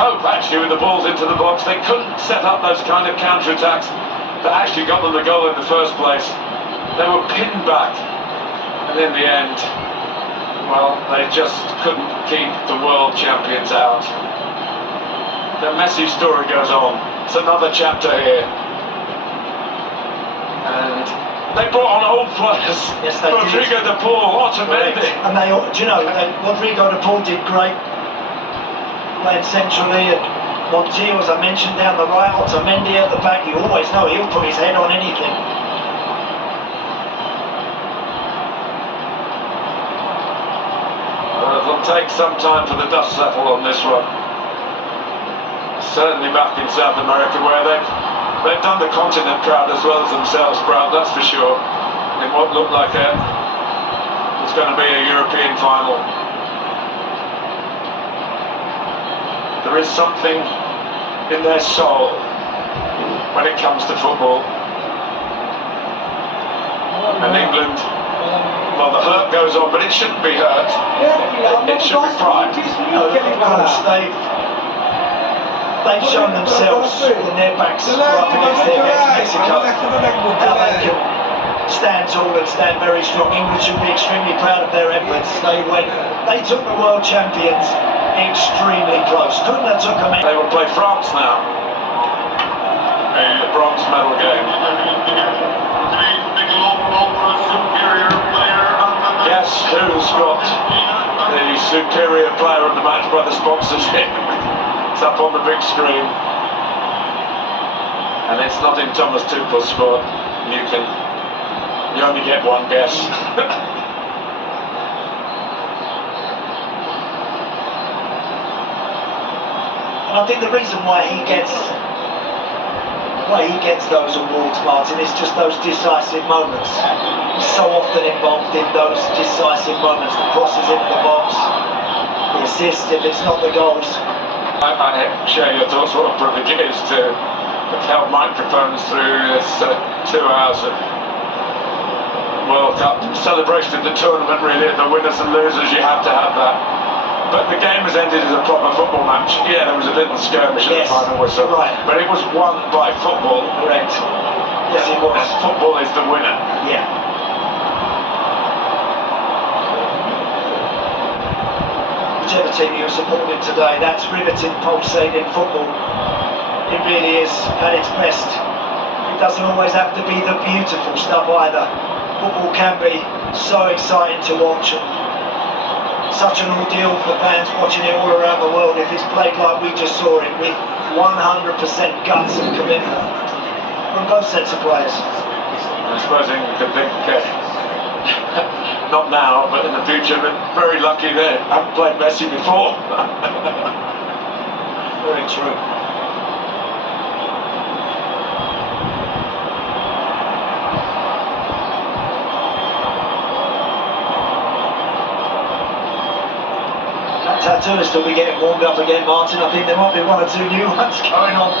cope actually with the balls into the box. They couldn't set up those kind of counter-attacks that actually got them the goal in the first place. They were pinned back, and in the end, well, they just couldn't keep the world champions out. The Messi story goes on. It's another chapter here. And they brought on old players. Yes, they Rodrigo did. de Paul, Otamendi. And they, do you know, Rodrigo de Paul did great, playing centrally, and Montiel, as I mentioned, down the right, Otamendi at the back. You always know he'll put his head on anything. Well, it'll take some time for the dust to settle on this one. Certainly back in South America, where they've done the continent proud as well as themselves proud, that's for sure. In what looked like it's going to be a European final. There is something in their soul when it comes to football. And England, well, the hurt goes on, but it shouldn't be hurt. It should be pride. Of course, they've shown themselves when their backs are up against their necks, Mexico, how they can stand tall and stand very strong. England should be extremely proud of their efforts. They took the world champions extremely close. Couldn't have took them in. They will play France now in the bronze medal game. Guess who's got the superior player of the match by the sponsorship? It's up on the big screen. And it's not in Thomas Tuchel's squad. You only get one guess. And I think the reason why he gets those awards, Martin, is just those decisive moments. He's so often involved in those decisive moments. The crosses into the box, the assists, if it's not the goals. I share your thoughts. What a privilege it is to have held microphones through this 2 hours of World Cup celebration of the tournament. Really, the winners and losers, you have to have that. But the game has ended as a proper football match. Yeah, there was a little skirmish at the final whistle, right. But it was won by football. Correct. Yes, it was. And football is the winner. Yeah. Whichever team you're supporting today, that's riveting, pulsating football. It really is at its best. It doesn't always have to be the beautiful stuff either. Football can be so exciting to watch, and such an ordeal for fans watching it all around the world if it's played like we just saw it, with 100% guts and commitment from both sets of players. I suppose England could think, not now, but in the future, but very lucky they haven't played Messi before. Very true. That tattooist will be getting warmed up again, Martin. I think there might be 1 or 2 new ones going on.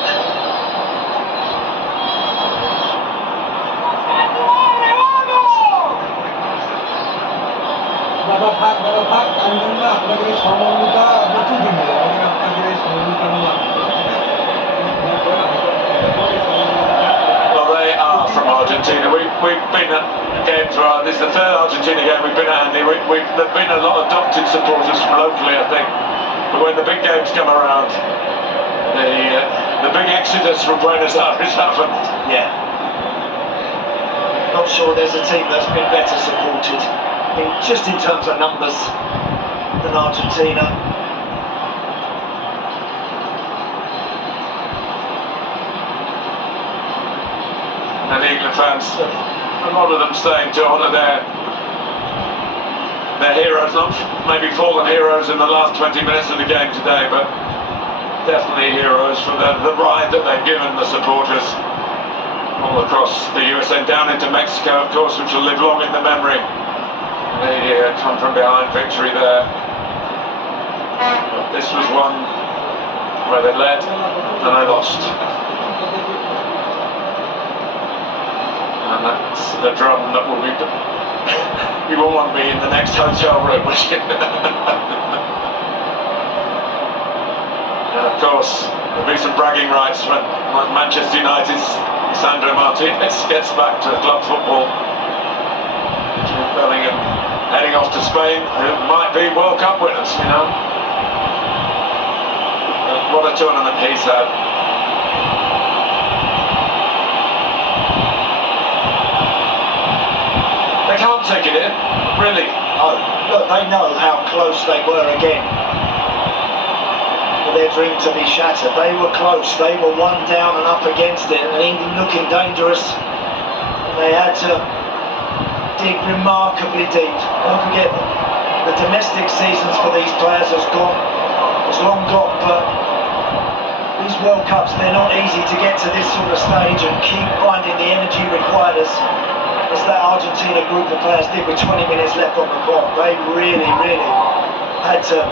Well, they are from Argentina. We've been at games, this is the 3rd Argentina game we've been at, Andy. There've been a lot of adopted supporters from locally, I think. But when the big games come around, the big exodus from Buenos Aires happens. Yeah. Not sure there's a team that's been better supported, just in terms of numbers, than Argentina. And England fans, a lot of them staying to honour their heroes, not maybe fallen heroes in the last 20 minutes of the game today, but definitely heroes for the ride that they've given the supporters all across the USA, down into Mexico, of course, which will live long in the memory. The come from behind victory there. But this was one where they led and they lost. And that's the drum that will be... You won't want me in the next hotel room, would you? And of course, there'll be some bragging rights when Manchester United's Sandro Martinez gets back to club football. Jude Bellingham heading off to Spain, who might be World Cup winners, you know. But what a tournament he's had. They can't take it in, really. Oh, look, they know how close they were again for their dream to be shattered. They were close, they were one down and up against it, and England looking dangerous. And they had to dig remarkably deep. Don't forget, the domestic seasons for these players has long gone, but these World Cups, they're not easy to get to this sort of stage and keep finding the energy required as that Argentina group of players did with 20 minutes left on the clock. They really had to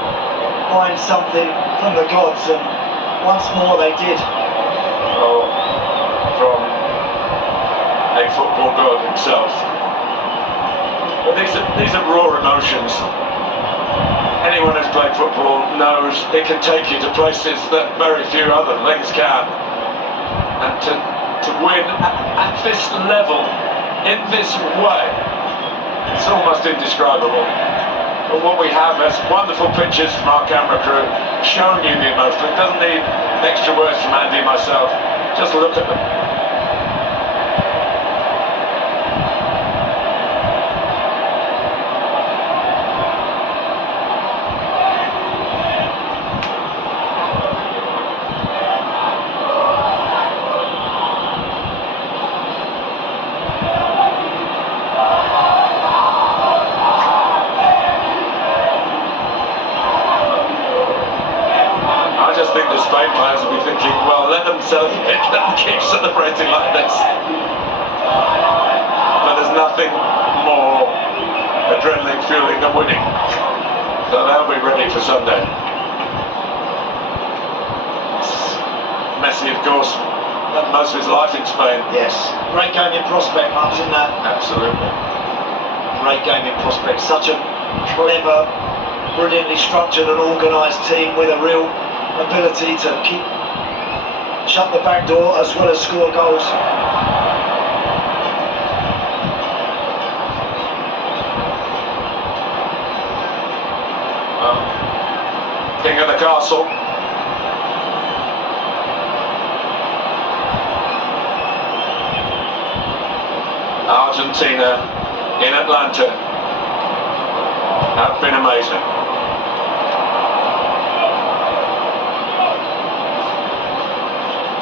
find something from the gods, and once more they did. Oh, from a football god himself. But these are raw emotions. Anyone who's played football knows it can take you to places that very few other things can. And to win at this level, in this way, it's almost indescribable. But what we have is wonderful pictures from our camera crew showing you the emotion. It doesn't need extra words from Andy and myself. Just look at them. I just think the Spain players will be thinking, well, let them celebrate, let them keep celebrating like this. But there's nothing more adrenaline fueling than winning. So they'll be ready for Sunday. Messi, of course, spent most of his life in Spain. Yes, great game in prospect, Martin. Absolutely. Great game in prospect. Such a clever, brilliantly structured and organised team with a real ability to shut the back door as well as score goals. King of the castle. Argentina in Atlanta have been amazing.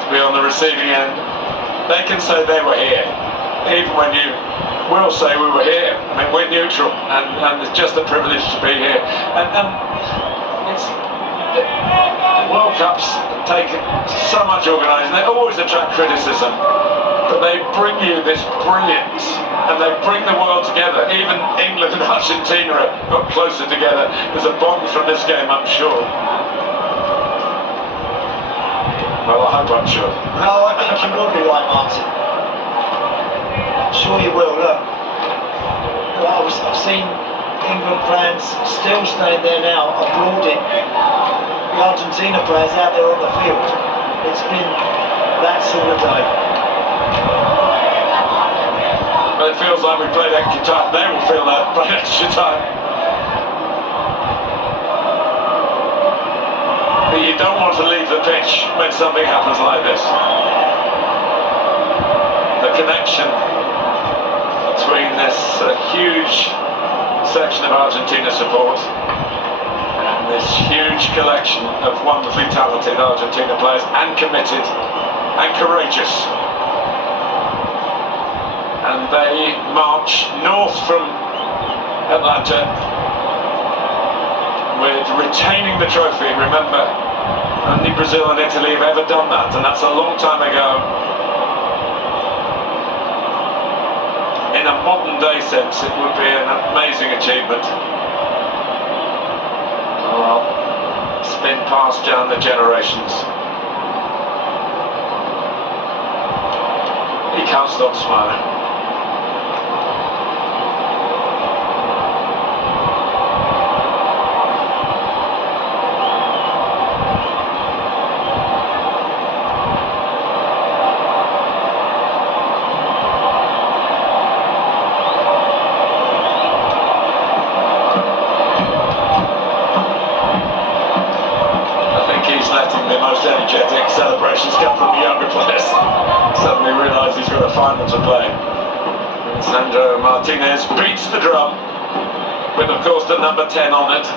To be on the receiving end, they can say they were here, even when you will say we were here. I mean, we're neutral, and it's just a privilege to be here. And it's the World Cups take so much organising. They always attract criticism, but they bring you this brilliance, and they bring the world together. Even England and Argentina got closer together. There's a bond from this game, I'm sure. Well, I hope I'm sure. No, I think you will be right, Martin. I'm sure you will. Look, I've seen England fans still staying there now, applauding the Argentina players out there on the field. It's been that sort of day. But it feels like we played extra time. They will feel that, played extra time. But you don't want to leave the pitch when something happens like this. The connection between this huge section of Argentina support and this huge collection of wonderfully talented Argentina players, and committed and courageous. And they march north from Atlanta with retaining the trophy. Remember, only Brazil and Italy have ever done that, and that's a long time ago. In a modern day sense, it would be an amazing achievement. Well, it's been passed down the generations. He can't stop smiling. the most energetic celebrations come from the younger players. Suddenly realise he's got a final to play. Sandro Martinez beats the drum, with of course the number 10 on it.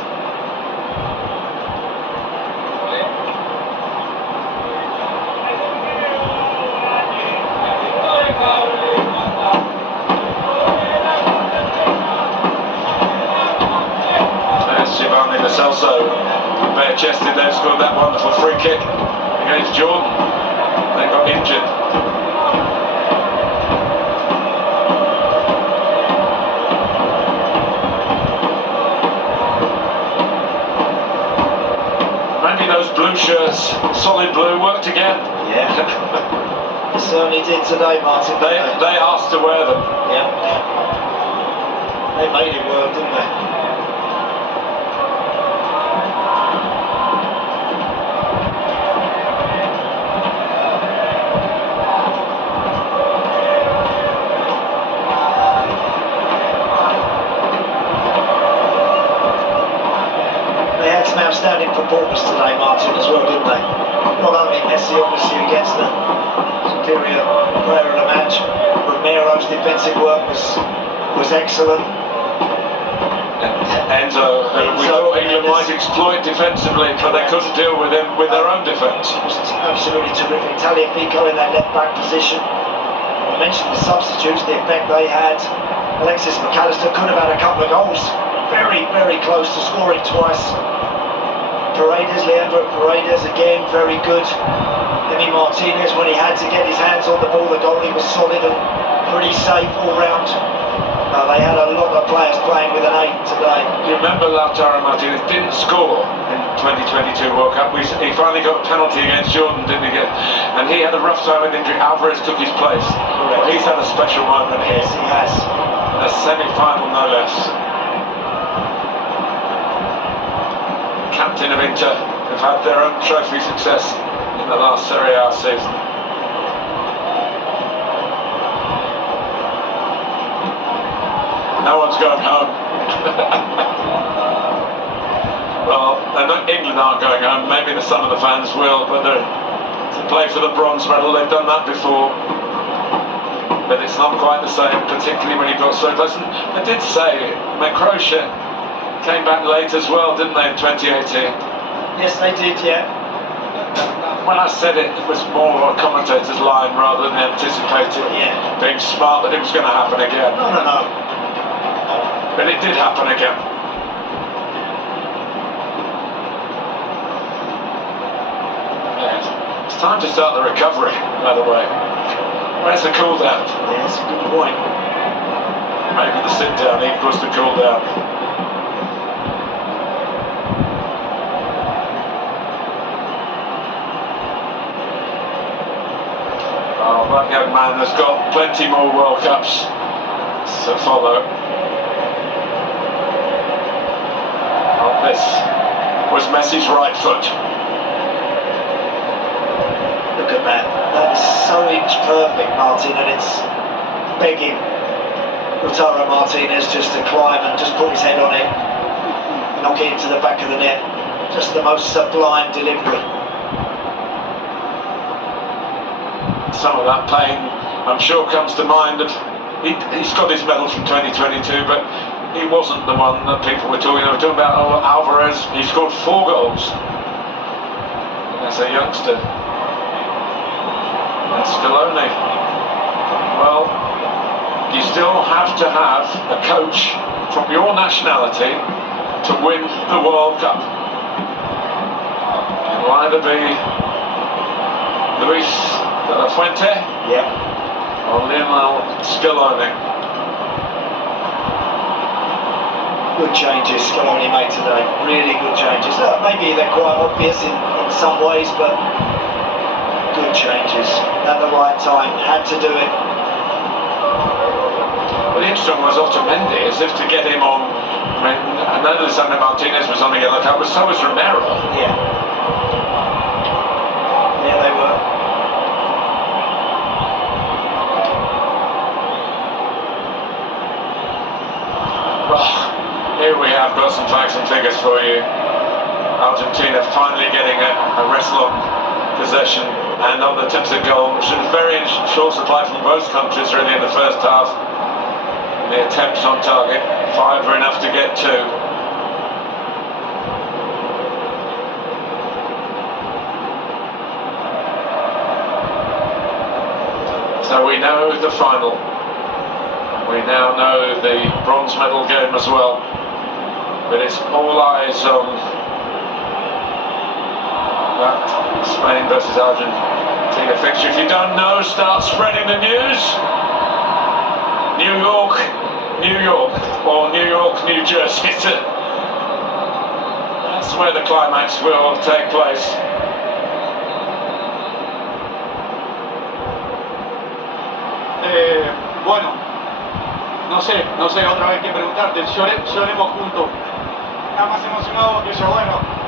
Also, bare-chested, they've scored that wonderful free kick against Jordan. They got injured. Maybe those blue shirts, solid blue, worked again. Yeah, certainly did today, Martin. They asked to wear them. Yeah, they made it work, didn't they? Some outstanding performance today, Martin, as well, didn't they? Not only Messi, obviously, against the superior player of the match, Romero's defensive work was excellent. Enzo, we thought England might exploit defensively, but they couldn't deal with him with their own defence. It was absolutely terrific. Tagliafico in that left-back position. I mentioned the substitutes, the effect they had. Alexis McAllister could have had a couple of goals. Very, very close to scoring twice. Leandro Paredes again, very good. Emi Martinez, when he had to get his hands on the ball, the goalie was solid and pretty safe all round. They had a lot of players playing with an 8 today. You remember Lautaro Martinez didn't score in 2022 World Cup. He finally got a penalty against Jordan, didn't he? And he had a rough time with injury. Alvarez took his place. Well, he's had a special moment here. Yes, he has. A semi-final, no less. Captain of Inter, have had their own trophy success in the last Serie A season. No one's going home. Well, England aren't going home. Maybe some of the fans will, but to play for the bronze medal, they've done that before. But it's not quite the same, particularly when you got so close. And I did say, Croatia came back late as well, didn't they, in 2018? Yes, they did, yeah. When I said it, it was more a commentator's line rather than anticipating, being smart that it was going to happen again. No. But it did happen again. Yes. It's time to start the recovery, by the way. Where's the cool down? Yeah, that's a good point. Maybe the sit down equals the cool down. Oh, that young man has got plenty more World Cups to follow. Oh, this was Messi's right foot. Look at that. That is so inch perfect, Martin, and it's begging Lautaro Martinez just to climb and just put his head on it, knock it into the back of the net. Just the most sublime delivery. Some of that pain, I'm sure, comes to mind. He's got his medal from 2022, but he wasn't the one that people were talking. They were talking about Alvarez. He scored 4 goals as a youngster. And Scaloni. Well, you still have to have a coach from your nationality to win the World Cup. It will either be Luis De La Fuente or Lionel Scaloni. Good changes Scaloni made today, really good changes. Maybe they're quite obvious in some ways, but good changes at the right time, had to do it. Well, the interesting one was Otamendi, as if to get him on. I know that Sandro Martinez was on the yellow card, but so was Romero. Yeah, they were. Well, here we have got some facts and figures for you. Argentina finally getting a wrestle on possession and on the attempted goal, which was very in short supply from both countries really in the first half. The attempts on target, 5 were enough to get 2. So we know the final. We now know the bronze medal game as well. But it's all eyes on that Spain versus Argentina fixture. If you don't know, start spreading the news. New York, New York, or New York, New Jersey. That's where the climax will take place. Bueno, no sé otra vez qué preguntarte. Lloremos juntos. Está más emocionado que yo, bueno.